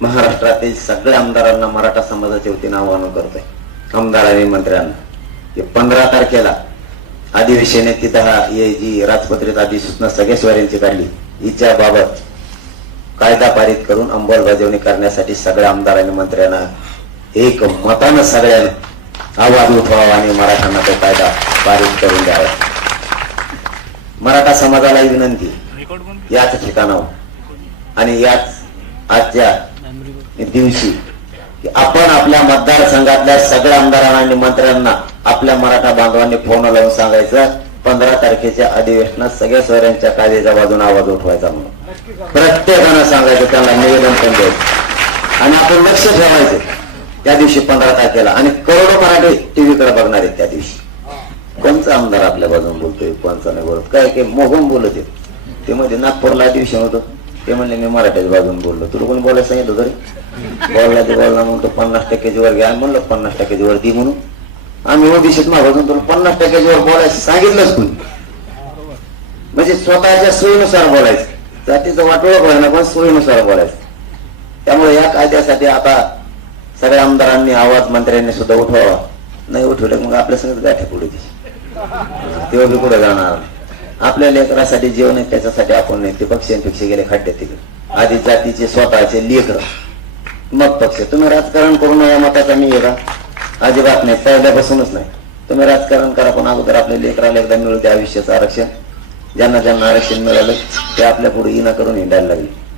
महाराष्ट्रातील सगळ्या आमदारांना मराठा समाजाच्या वतीनं आवाहन करतोय. आमदार आणि मंत्र्यांना. की पंधरा तारखेला अधिवेशने तिथं हा हे जी राजपत्रित अधिसूचना सगळेश्वरांची काढली. हिच्या बाबत कायदा पारित करून अंमलबजावणी करण्यासाठी सगळ्या आमदार आणि मंत्र्यांना एक मतानं सगळ्यांना आवाज उठवावा आणि मराठ्यांना तो कायदा पारित करून द्यावा. मराठा समाजाला विनंती याच ठिकाणावर आणि याच आजच्या दिवशी आपण आपल्या मतदारसंघातल्या सगळ्या आमदारांना आणि मंत्र्यांना आपल्या मराठा बांधवांनी फोन लावून सांगायचं पंधरा तारखेच्या अधिवेशनात सगळ्या सोयऱ्यांच्या कायद्याच्या बाजूने आवाज उठवायचा म्हणून. प्रत्येकानं सांगायचं त्यांना निवेदन पण द्यायचं. आणि आपण लक्ष ठेवायचं त्या दिवशी पंधरा तारखेला. आणि करोडो मराठी टीव्हीकडे बघणार आहेत त्या दिवशी. कोणचा आमदार आपल्या बाजून बोलतोय कोणचा नाही बोलत. काय काय मोहून बोलत आहे ते मध्ये नागपूरला अधिवेशन होतं. ते म्हणले मी मराठीच बाजून बोललो. तुला कोणी बोलायला सांगितलं तरी? बोलला ते बोलला म्हणून तो पन्नास टक्क्याची वर घ्या म्हणलं पन्नास टक्क्याची वर दी म्हणून. आम्ही ओबीसीत मागवतो तुला पन्नास टक्क्याची वर बोलायचं सांगितलंच कोणी? म्हणजे स्वतःच्या सोयीनुसार बोलायचं. जातीचं वाटोळख व्हायला पण सोयीनुसार बोलायचं. त्यामुळे या कायद्यासाठी आता सगळ्या आमदारांनी आवाज मंत्र्यांनी सुद्धा उठवावा नाही उठवलं मग आपल्या संगत गाठी पुढे तेव्हा बी पुढे जाणार. आपल्या लेकरासाठी जीवन आहे त्याच्यासाठी आपण नाही. ते पक्षांपेक्षा गेले खड्ड्यात आधी जातीचे स्वतःचे लेकर. मग पक्ष. तुम्ही राजकारण करू नये मताचा मी येगा अजिबात नाही. पहिल्यापासूनच नाही. तुम्ही राजकारण करा पण अगोदर आपल्या लेकराला एकदा मिळू द्या आयुष्याचं आरक्षण. ज्यांना ज्यांना आरक्षण मिळालं ते आपल्या पुढे इना करून हिंडायला लागले.